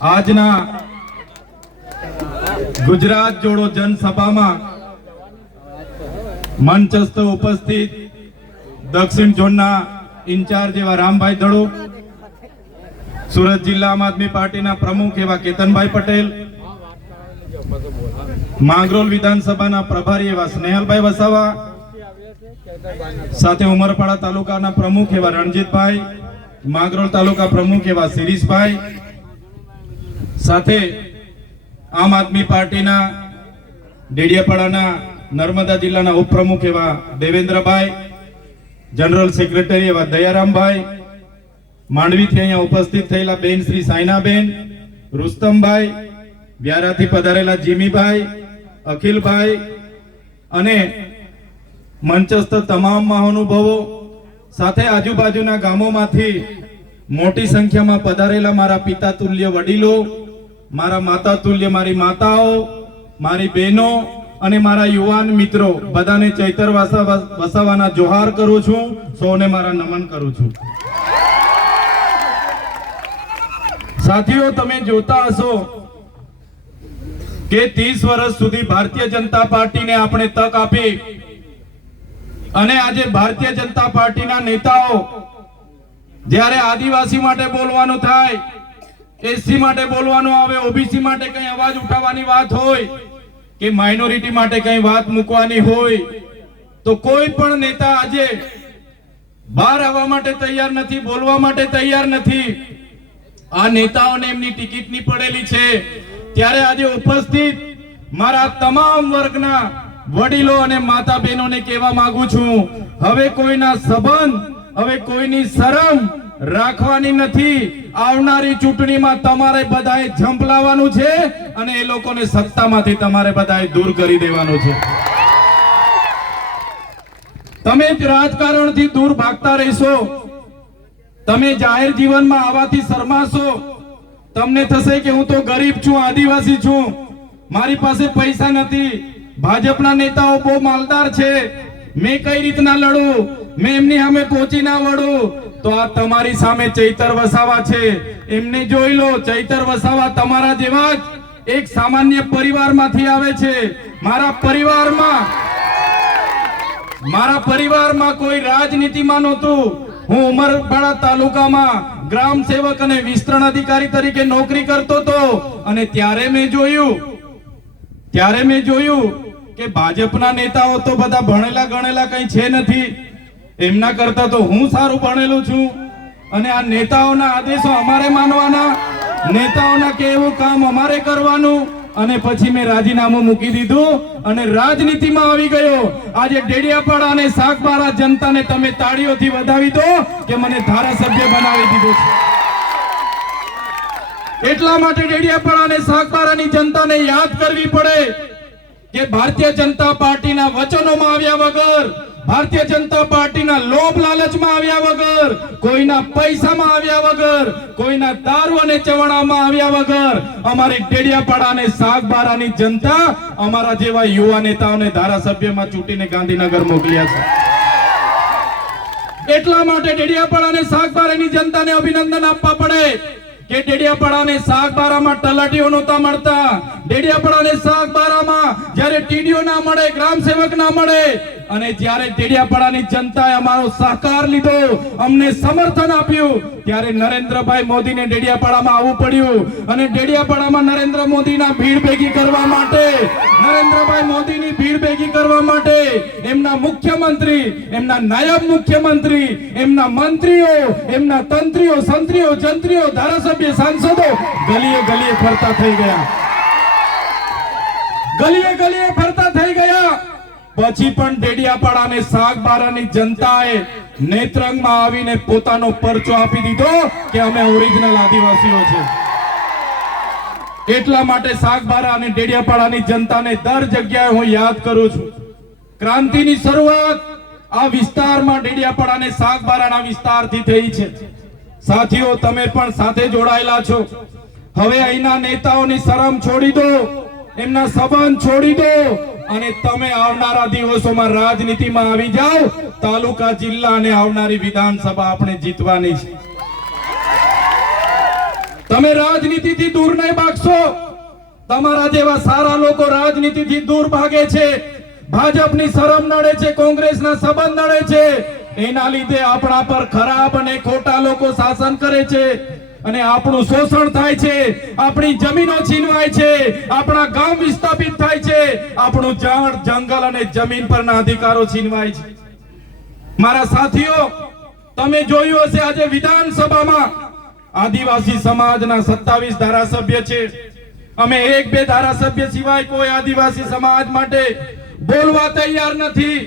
આજના ગુજરાત જોડો જનસભામાં મંચસ્થ ઉપસ્થિત દક્ષિણ ઝોનના ઇન્ચાર્જ એવા રામભાઈ દડો, સુરત જિલ્લા આમ આદમી પાર્ટીના પ્રમુખ એવા કેતનભાઈ પટેલ, માંગરોલ વિધાનસભાના પ્રભારી એવા સ્નેહલભાઈ વસાવા, સાથે ઉમરપાડા તાલુકાના પ્રમુખ એવા રણજીતભાઈ, માંગરોલ તાલુકા પ્રમુખ એવા શિરીષભાઈ સાથે આમ આદમી પાર્ટીના ડેડિયાપાડાના નર્મદા જિલ્લાના ઉપપ્રમુખ એવા દેવેન્દ્રભાઈ, જનરલ સેક્રેટરી એવા દયારામભાઈ, માંડવીથી અહીંયા ઉપસ્થિત થયેલા બેન શ્રી સાયનાબેન, રુસ્તમભાઈ, વ્યારાથી પધારેલા જીમીભાઈ, અખિલભાઈ અને મંચસ્થ તમામ મહાનુભાવો, સાથે આજુબાજુના ગામોમાંથી મોટી સંખ્યામાં પધારેલા મારા પિતા તુલ્ય વડીલો મારા માતા તુલ્ય, મારી માતાઓ, મારી બહેનો અને મારા યુવાન મિત્રો, બધાને ચૈતર વસાવાના જોહાર કરું છું, સૌને મારા નમન કરું છું. સાથીઓ, તમે જોતા હશો કે 30 વર્ષ સુધી ભારતીય જનતા પાર્ટીને આપણે તક આપી અને આજે ભારતીય જનતા પાર્ટીના નેતાઓ જ્યારે આદિવાસી માટે બોલવાનું થાય એસસી માટે બોલવાનું આવે, ઓબીસી માટે કઈ અવાજ ઉઠાવવાની વાત હોય કે માઇનોરિટી માટે કઈ વાત મૂકવાની હોય, તો કોઈ પણ નેતા આજે બહાર આવવા માટે તૈયાર નથી, બોલવા માટે તૈયાર નથી. આ નેતાઓને એમની ટિકિટની પડેલી છે. ત્યારે આજે ઉપસ્થિત મારા તમામ વર્ગના વડીલો અને માતા બહેનોને કહેવા માંગુ છું, હવે કોઈના સંબંધ, હવે કોઈની શરમ રાખવાની નથી. આવનારી ચૂંટણીમાં તમારે બધાએ ઝંપલાવવાનું છે અને એ લોકોને સત્તામાંથી તમારે બધાએ દૂર કરી દેવાનું છે. તમે રાજકારણથી દૂર ભાગતા રહેશો. તમે જાહેર જીવનમાં આવવાથી શરમાશો. તમને થશે કે હું તો ગરીબ છું, આદિવાસી છું. મારી પાસે પૈસા નથી. ભાજપના નેતાઓ બહુ માલદાર છે. મેં કઈ રીતના લડું? મેં એમની સામે પહોંચી ના વળું. તો આ તમારી સામે ચૈતર વસાવા છે. એમને જોઈ લો, ચૈતર વસાવા તમારા જેવા જ એક સામાન્ય પરિવારમાંથી આવે છે. મારા પરિવારમાં મારા પરિવારમાં કોઈ રાજનીતિમાં નહોતું. હું ઉમરપાડા તાલુકામાં ગ્રામ સેવક અને વિસ્તરણ અધિકારી તરીકે નોકરી કરતો હતો. અને ત્યારે મેં જોયું, ત્યારે મેં જોયું કે ભાજપના નેતાઓ તો બધા ભણેલા ગણેલા કઈ છે નથી. એમના કરતા તો હું સારું ભણેલું છું. અને આ નેતાઓના આદેશો અમારે માનવાના, નેતાઓના કેવું કામ અમારે કરવાનું. અને પછી મેં રાજીનામું મૂકી દીધું અને રાજનીતિમાં આવી ગયો. આજે ડેડિયાપાડા અને શાકબારા જનતાને તમે તાળીઓથી વધાવી દો કે મને ધારાસભ્ય બનાવી દીધો છે. એટલા માટે ડેડિયાપાડા અને શાકબારાની જનતાને યાદ કરવી પડે કે ભારતીય જનતા પાર્ટીના વચનોમાં આવ્યા વગર ભારતીય જનતા પાર્ટીના લોભ લાલચમાં આવ્યા વગર, કોઈના પૈસામાં આવ્યા વગર, કોઈના દારૂ અને ચવાણામાં આવ્યા વગર, અમારી ટેડિયાપાડા અને શાકબારાની જનતા અમારા જેવા યુવા નેતાઓને ધારાસભ્યમાં ચૂંટીને ગાંધીનગર મોકલ્યા છે. એટલા માટે ટેડિયાપાડા અને શાકબારાની જનતાને અભિનંદન આપવા પડે. કે ડેડિયાપાડાને શાકબારામાં તલાટીઓ નહોતા મળતા. ડેડિયાપાડાને શાકબારામાં જ્યારે ટીડીઓ ના મળે, ગ્રામ સેવક ના મળે, અને જ્યારે ડેડિયાપાડાની જનતાએ અમારો સહકાર લીધો, અમને સમર્થન આપ્યું, ત્યારે નરેન્દ્રભાઈ મોદીને ડેડિયાપાડામાં આવવું પડ્યું. અને ડેડિયાપાડામાં નરેન્દ્ર મોદીના ભીડ ભેગી કરવા માટે, નરેન્દ્રભાઈ મોદીની ભીડ ભેગી કરવા માટે એમના મુખ્યમંત્રી, એમના નાયબ મુખ્યમંત્રી, એમના મંત્રીઓ, એમના તંત્રીઓ, સંત્રીઓ, જંત્રીઓ, ધારાસભ્ય, સાંસદો ગલીએ ગલીએ ફરતા થઈ ગયા. ગલીએ ગલીએ ફરતા થઈ ગયા. પછી પણ ડેડિયાપાડા અને સાગબારાની જનતાએ નેત્રંગમાં આવીને પોતાનો પરચો આપી દીધો કે અમે ઓરિજિનલ આદિવાસીઓ છે. એટલા માટે સાગબારા અને ડેડિયાપાડાની જનતાને દર જગ્યાએ હું યાદ કરું છું. ક્રાંતિની શરૂઆત આ વિસ્તારમાં ડેડિયાપાડા અને શાકબારાના વિસ્તારથી થઈ છે. સાથીઓ, તમે પણ સાથે જોડાયેલા છો. હવે અહીંના નેતાઓની શરમ છોડી દો, એમના સંબંધ છોડી દો અને તમે આવનારા દિવસોમાં રાજનીતિમાં આવી જાઓ. તાલુકા, જિલ્લા અને આવનારી વિધાનસભા આપણે જીતવાની છે. તમે રાજનીતિથી દૂર નહીં ભાગશો. તમારા જેવા સારા લોકો રાજનીતિથી દૂર ભાગે છે. ભાજપની શરમ નડે છે, કોંગ્રેસના સંબંધ નડે છે. એના લીધે આપણા પર ખરાબ અને ખોટા લોકો શાસન કરે છે અને આપણું શોષણ થાય છે. આપણી જમીનો છીનવાય છે, આપણા ગામ વિસ્થાપિત થાય છે. આપણું જળ જંગલ અને જમીન પરના અધિકારો છીનવાય છે. મારા સાથીઓ, તમે જોયું હશે આજે વિધાનસભામાં આદિવાસી સમાજના સત્તાવીસ ધારાસભ્ય છે. અમે એક બે ધારાસભ્ય સિવાય કોઈ આદિવાસી સમાજ માટે બોલવા તૈયાર નથી.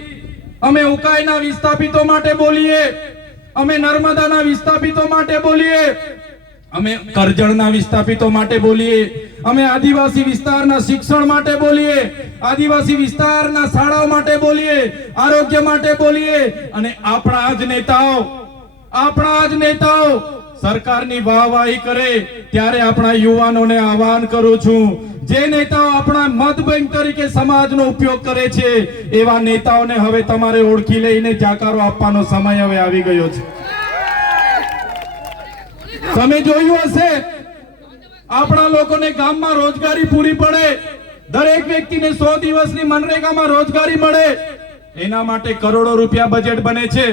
અમે ઉકાઈના વિસ્થાપિતો માટે બોલીએ. અમે નર્મદાના વિસ્થાપિતો માટે બોલીએ. અમે કરજણના વિસ્થાપિતો માટે બોલીએ. અમે આદિવાસી વિસ્તારના શિક્ષણ માટે બોલીએ. આદિવાસી વિસ્તારના શાળાઓ માટે બોલીએ. આરોગ્ય માટે બોલીએ. અને આપણા જ નેતાઓ, આપણા જ નેતાઓ સરકારની વાહવાહી કરે ત્યારે આપણા યુવાનોને આહવાન કરું છું. જે નેતાઓ આપણા મત બેંક તરીકે સમાજનો ઉપયોગ કરે છે, એવા નેતાઓને હવે તમારે ઓળખી લઈને જાકારો આપવાનો સમય હવે આવી ગયો છે. તમે જોયું હશે, આપણા લોકોને ગામમાં રોજગારી પૂરી પડે. દરેક વ્યક્તિને સો દિવસની મનરેગામાં રોજગારી મળે. એના માટે કરોડો રૂપિયા બજેટ બને છે.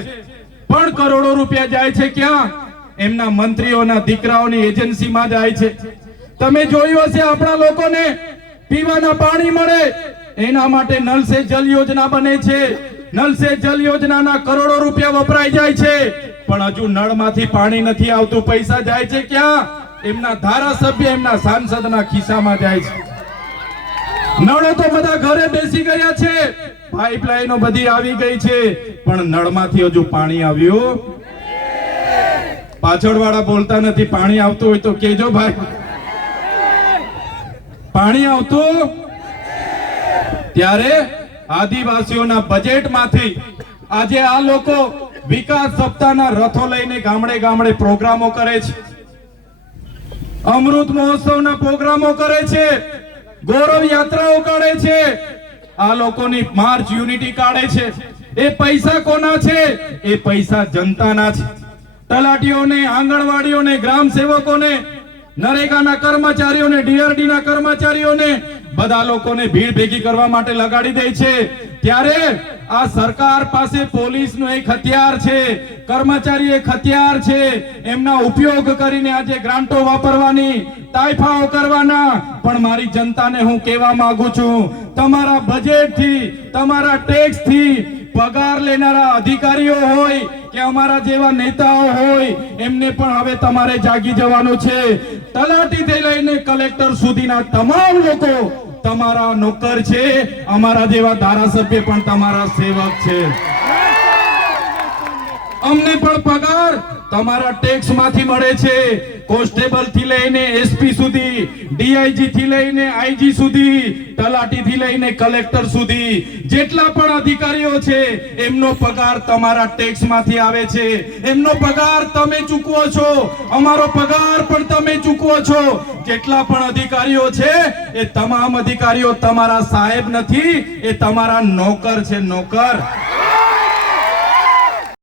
પણ કરોડો રૂપિયા જાય છે ક્યાં? એમના મંત્રીઓના દીકરાઓની એજન્સીમાં જાય છે. તમે જોયું હશે આપણા લોકોને પીવાના પાણી મળે. એના માટે નલ સે જલ યોજના બને છે. નલ સે જલ યોજનાના કરોડો રૂપિયા વપરાઈ જાય છે. પણ હજુ નળમાંથી પાણી નથી આવતું. પૈસા જાય છે ક્યાં? એમના ધારાસભ્ય એમના સાંસદના ખિસ્સામાં જાય છે. નળો તો બધા ઘરે બેસી ગયા છે. પાઇપલાઈનો બધી આવી ગઈ છે. પણ નળમાંથી હજુ પાણી આવ્યું પાછળ વાળા બોલતા નથી, પાણી આવતું હોય તો કેજો ભાઈ. પાણી આવતું? ત્યારે આદિવાસીઓના બજેટમાંથી આજે આ લોકો વિકાસ સપ્તાહના રથો લઈને ગામડે ગામડે પ્રોગ્રામો કરે છે. અમૃત મહોત્સવના પ્રોગ્રામો કરે છે. ગૌરવ યાત્રાઓ કાઢે છે. આ લોકોની માર્ચ યુનિટી કાઢે છે. એ પૈસા કોના છે? એ પૈસા જનતાના છે. તલાટીઓને, આંગણવાડીઓને ગ્રામ સેવકોને નરેગાના કર્મચારીઓને ડીઆરડી ના કર્મચારીઓને બધા લોકોને ભીડ ભેગી કરવા માટે લગાડી દે છે. ત્યારે આ સરકાર પાસે પોલીસનો એક હથિયાર છે કર્મચારી એક હથિયાર છે. એમના ઉપયોગ કરીને આજે ગ્રાન્ટો વાપરવાની તાઇફાઓ કરવાના. પણ મારી જનતાને હું કહેવા માંગુ છું, તમારા બજેટથી તમારા ટેક્સથી પગાર લેનારા અધિકારીઓ હોય કે અમારા જેવા નેતાઓ હોય, એમને પણ હવે તમારે જાગી જવાનું છે. તલાટીથી લઈને કલેક્ટર સુધીના તમામ લોકો તમારા નોકર છે, અમારા જેવા ધારાસભ્ય પણ તમારા સેવક છે. અમને પણ પગાર તમારા ટેક્સમાંથી મળે છે. કોન્સ્ટેબલથી લઈને એસપી સુધી ડીઆઈજી થી લઈને આઈજી સુધી, તલાટી થી લઈને કલેક્ટર સુધી, જેટલા પણ અધિકારીઓ છે, એમનો પગાર તમારા ટેક્સમાંથી આવે છે. એમનો પગાર તમે ચૂકવો છો. અમારો પગાર પણ તમે ચૂકવો છો. જેટલા પણ અધિકારીઓ છે, એ તમામ અધિકારીઓ તમારા સાહેબ નથી, એ તમારા નોકર છે, નોકર.